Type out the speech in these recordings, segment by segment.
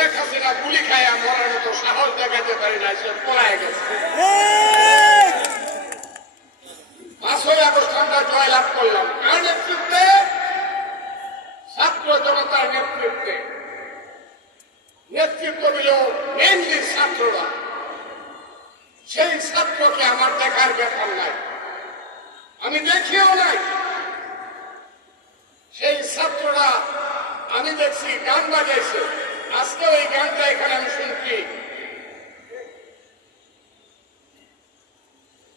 শেখ হাসিনা গুলি খায় মরার মতো সাহস দেখাতে পারি না, সে পলায় গেছে। 5ই আগস্ট আমরা জয়লাভ করলাম কার নেতৃত্বে? ছাত্র জনতার নেতৃত্বে। নেতৃত্ব দিল মেনলি ছাত্ররা। সেই ছাত্রকে আমার দেখার ব্যাপার নাই, আমি দেখিও নাই। সেই ছাত্ররা আমি দেখছি গান বাজাইছে, আজকে ওই গানটা এখানে আমি শুনছি।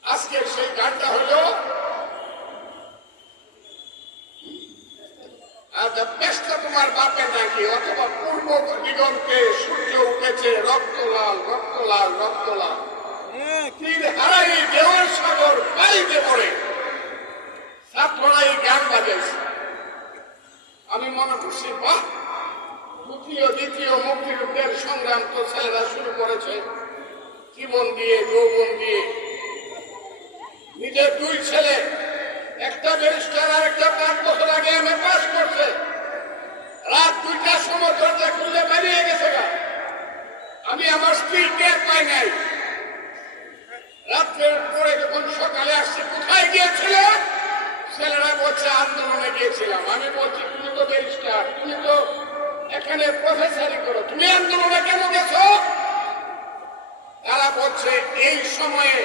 আজকের সেই গানটা হলো বেশটা তোমার বাপের নাকি, অথবা পূর্ব দিগন্তে সূর্য উঠেছে রক্ত লাল রক্ত লাল রক্ত লাল, তীর হারাই দেওয়ার সাগর পাইতে পড়ে। ছাত্ররা এই গান বাজাইছে। আমি মনে করছি বাহ, দ্বিতীয় মুক্তিযুদ্ধের সংগ্রাম তো ছেলেরা শুরু করেছে জীবন দিয়ে যৌবন দিয়ে। নিজের 2 ছেলে, একটা ব্যারিস্টার আর একটা 5 বছর আগে এমএ পাস করছে, রাত 2টার সময় দরজা খুলে বেরিয়ে গেছে। আমি আমার স্ত্রী টের পাই নাই। রাত্রের পরে যখন সকালে আসছি, কোথায় গিয়েছিল? ছেলেরা বলছে আন্দোলনে গিয়েছিলাম। আমি বলছি তুমি তো ব্যারিস্টার, তুমি তো এখানে প্রফেসরি করো, তুমি আন্দোলনে কেন গেছো? তারা বলছে এই সময়ে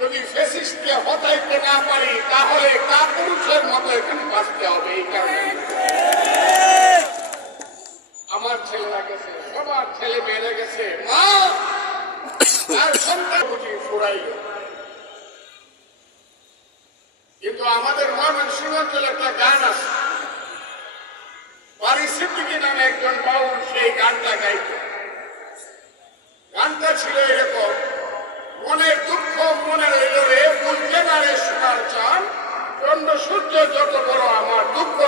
যদি ফ্যাসিস্টকে হটাইতে না পারি তাহলে কাপুরুষের মতো এখানে বাঁচতে হবে। এই কারণে আমার ছেলেরা গেছে, সবার ছেলে মেয়েরা গেছে, মা আর সন্তান বুঝি ফুরাইল। কিন্তু আমাদের ময়মনসিংহ অঞ্চলে একটা গান আছে, বারি সিদ্দিকী নামে একজন বাউল সেই গানটা গাইত। গানটা ছিল এরকম, মনের দুঃখ মনে রইল রে, বুঝবে না রে সোনার চান, চন্দ্র সূর্য যত বড় আমার দুঃখ